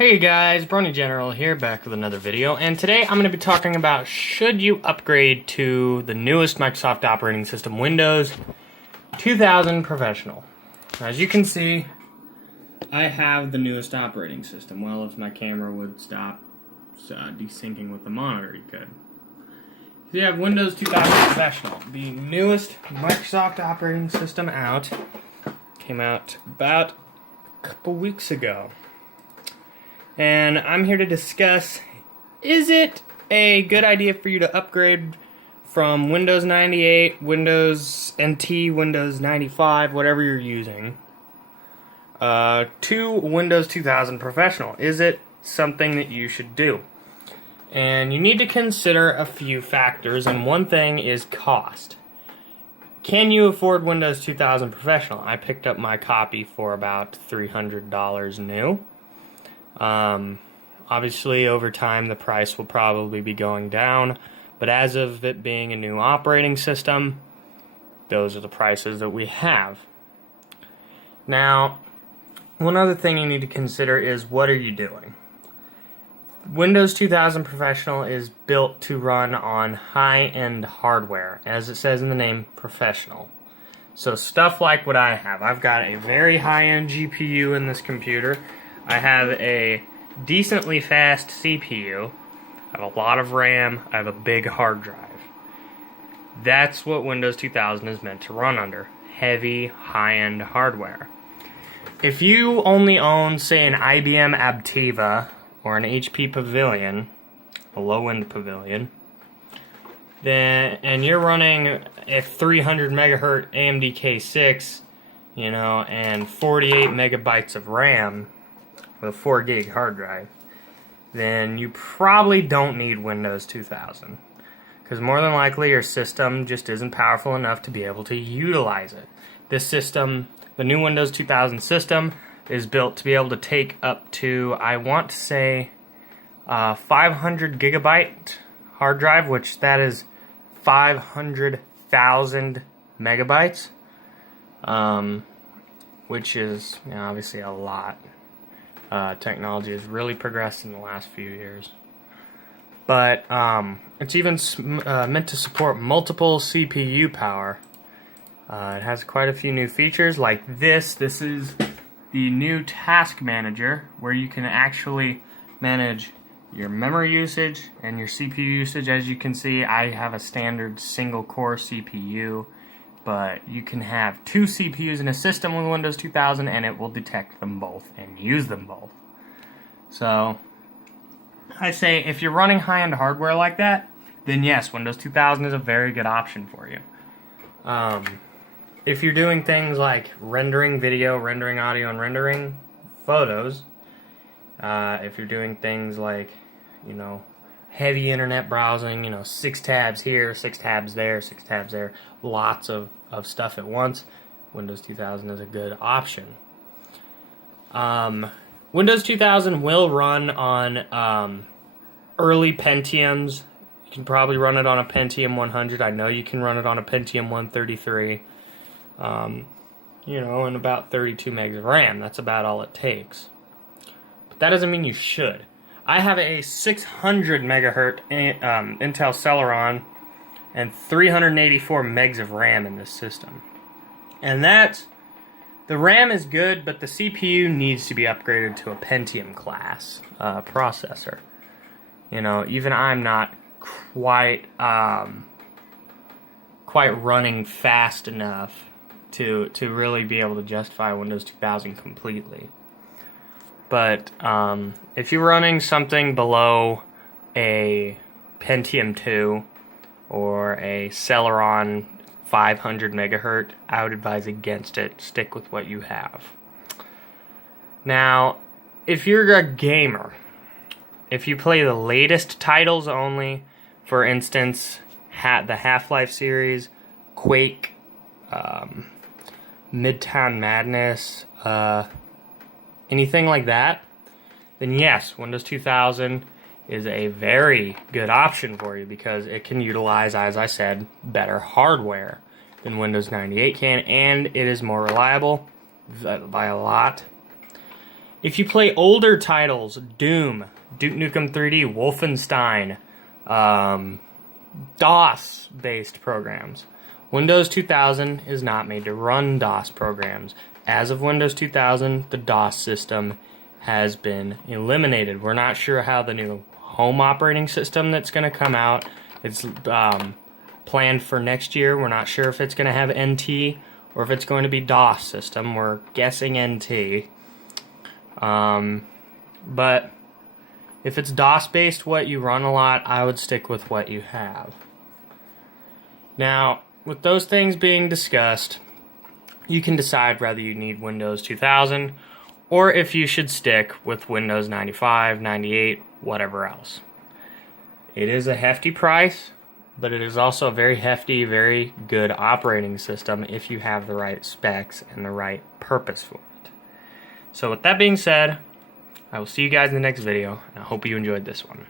Hey guys, Brony General here, back with another video, and today I'm going to be talking about should you upgrade to the newest Microsoft operating system, Windows 2000 Professional. As you can see, I have the newest operating system. Well, if my camera would stop desyncing with the monitor, you could. So you have Windows 2000 Professional, the newest Microsoft operating system out. Came out about a couple weeks ago. And I'm here to discuss, is it a good idea for you to upgrade from Windows 98, Windows NT, Windows 95, whatever you're using, to Windows 2000 Professional? Is it something that you should do? And you need to consider a few factors, and one thing is cost. Can you afford Windows 2000 Professional? I picked up my copy for about $300 new. Obviously, over time, the price will probably be going down, but as of it being a new operating system, those are the prices that we have. Now, one other thing you need to consider is, what are you doing? Windows 2000 Professional is built to run on high-end hardware, as it says in the name, Professional. So stuff like what I have. I've got a very high-end GPU in this computer. I have a decently fast CPU, I have a lot of RAM, I have a big hard drive. That's what Windows 2000 is meant to run under, heavy, high-end hardware. If you only own, say, an IBM Aptiva or an HP Pavilion, a low-end Pavilion, and you're running a 300 megahertz AMD K6, and 48 megabytes of RAM, with a 4 gig hard drive, then you probably don't need Windows 2000, because more than likely your system just isn't powerful enough to be able to utilize it. This system, the new Windows 2000 system, is built to be able to take up to, I want to say, 500 gigabyte hard drive, which that is 500,000 megabytes, which is obviously a lot. Technology has really progressed in the last few years. But it's even meant to support multiple CPU power. It has quite a few new features like this. This is the new Task Manager, where you can actually manage your memory usage and your CPU usage. As you can see, I have a standard single-core CPU, but you can have 2 CPUs in a system with Windows 2000 and it will detect them both and use them both. So, I say if you're running high-end hardware like that, then yes, Windows 2000 is a very good option for you. If you're doing things like rendering video, rendering audio, and rendering photos, if you're doing things like, heavy internet browsing, 6 tabs here, 6 tabs there, 6 tabs there, lots of stuff at once, Windows 2000 is a good option. Windows 2000 will run on early Pentiums. You can probably run it on a Pentium 100. I know you can run it on a Pentium 133. And about 32 megs of RAM. That's about all it takes. But that doesn't mean you should. I have a 600 megahertz Intel Celeron and 384 megs of RAM in this system. And the RAM is good, but the CPU needs to be upgraded to a Pentium class processor. Even I'm not quite running fast enough to really be able to justify Windows 2000 completely. But if you're running something below a Pentium 2 or a Celeron 500 megahertz, I would advise against it. Stick with what you have. Now, if you're a gamer, if you play the latest titles only, for instance, the Half-Life series, Quake, Midtown Madness, anything like that, then yes, Windows 2000 is a very good option for you because it can utilize, as I said, better hardware than Windows 98 can, and it is more reliable by a lot. If you play older titles, Doom, Duke Nukem 3D, Wolfenstein, DOS-based programs, Windows 2000 is not made to run DOS programs. As of Windows 2000, the DOS system has been eliminated. We're not sure how the new home operating system that's going to come out, it's planned for next year. We're not sure if it's going to have NT or if it's going to be DOS system. We're guessing NT. But if it's DOS-based, what you run a lot, I would stick with what you have. Now, with those things being discussed, you can decide whether you need Windows 2000 or if you should stick with Windows 95, 98, whatever else. It is a hefty price, but it is also a very hefty, very good operating system if you have the right specs and the right purpose for it. So with that being said, I will see you guys in the next video, and I hope you enjoyed this one.